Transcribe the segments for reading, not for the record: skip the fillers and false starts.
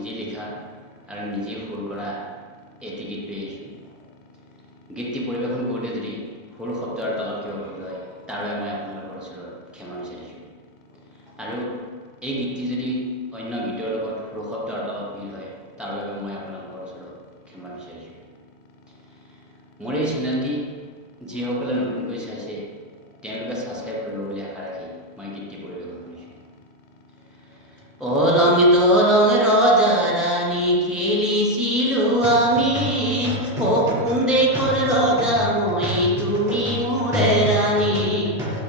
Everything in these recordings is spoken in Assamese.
নিজে লিখা আৰু নিজে সুৰ কৰা এটি গীত লৈ আহিছোঁ। গীতটি পৰিৱেশন কৰোঁতে যদি সুৰ শব্দৰ তলত কিবা ভুল হয় তাৰ বাবে মই আপোনালোকৰ ওচৰত ক্ষমা বিচাৰিছোঁ। আৰু এই গীতটি যদি অন্য গীতৰ লগত সুৰ শব্দৰ তলত ভুল হয় তাৰ বাবে মই আপোনালোকৰ ওচৰত ক্ষমা বিচাৰিছোঁ। মোৰ এই চেনেলটি যিসকলে নতুনকৈ চাইছে তেওঁলোকে ছাবস্ক্ৰাইব কৰিব বুলি আশা ৰাখি মই গীতটি পৰিৱেশন কৰিছোঁ। ওলং দোলং ৰজা ৰানী খেলিছিলো আমি, সপোন দেখৰ ৰজা মই তুমি মোৰে ৰাণী।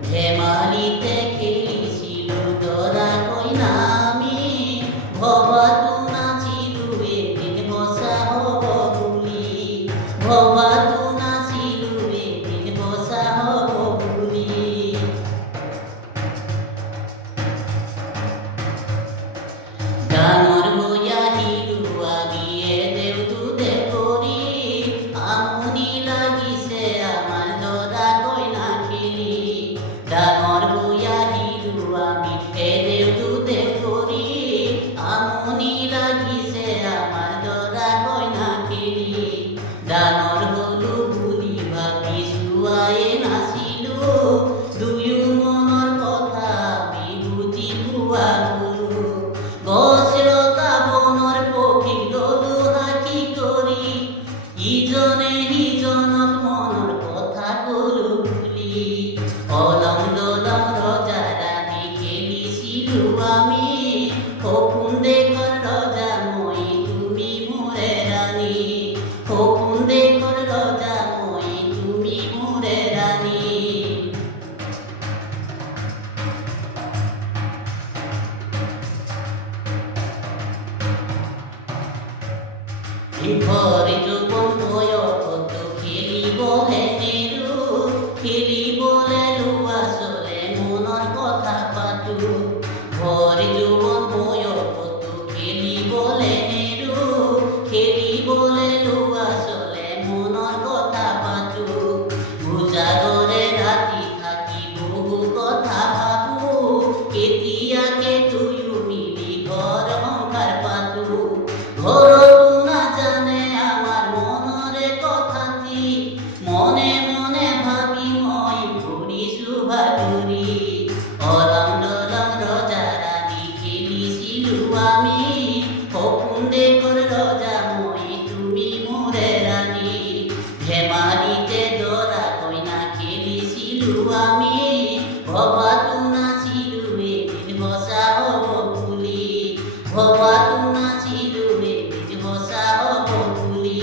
ধেমালিতে খেলিছিলো দৰা কইনা আমি, ভবাতো নাছিলো এদিন সঁচা হ'ব বুলি, ভবাতো নাছিলো এদিন সঁচা হ'ব বুলি। ডাঙৰ হৈ আহিলো আমি দেউতুতে কৰি, আমনি লাগিছে আমাৰ দৰা কইনা খেলি। ডাঙৰ হৈ আহিলো আমি দেউতুতে কৰি, আমনি লাগিছে আমাৰ দৰা কইনা খেলি। ডাঙৰ হলো বুলি ভাবি চোৱাই নাছিলো, দুয়ো মনৰ কথা আমি বুজি পোৱা গলো। গছলতা বনৰ পক্ষী ললো সাক্ষী কৰি, ইজনে সিজনক মনৰ কথা কলো বুলি। অলং দলং ৰজা ৰাণী খেলিছিলো আমি, সপোন দেখৰ ৰজা মই তুমি মোৰে ৰাণী, সপোন দেখৰ ৰজা মই তুমি মোৰে ৰাণী। ভৰ যৌৱন বয়সত খেলিবলে নেৰো, খেলিবলে লোৱা চলে মনৰ কথা পাতো। ভৰ যৌৱন বয়সত খেলিবলে নেৰো, খেলিবলে লোৱা চলে মনৰ কথা পাতো। উজাগৰে ৰাতি থাকি বহু কথা ভাবো, কেতিয়াকে দুয়ো মিলি ঘৰ সংসাৰ পাতো। ঘৰতো নাজানে আমাৰ মনৰে কথাটি, মনে মনে ভাবি মই ঘূৰিছো বাগৰি। অলং দলং ৰজা ৰাণী খেলিছিলো আমি, সপোন দেখৰ ৰজা মই তুমি মোৰে ৰাণী। ধেমালিতে দৰা কইনা খেলিছিলো আমি, ভবাতো নাছিলো এদিন সঁচা হ'ব বুলি, ভবাতো নাছিলো এদিন সঁচা হ'ব বুলি।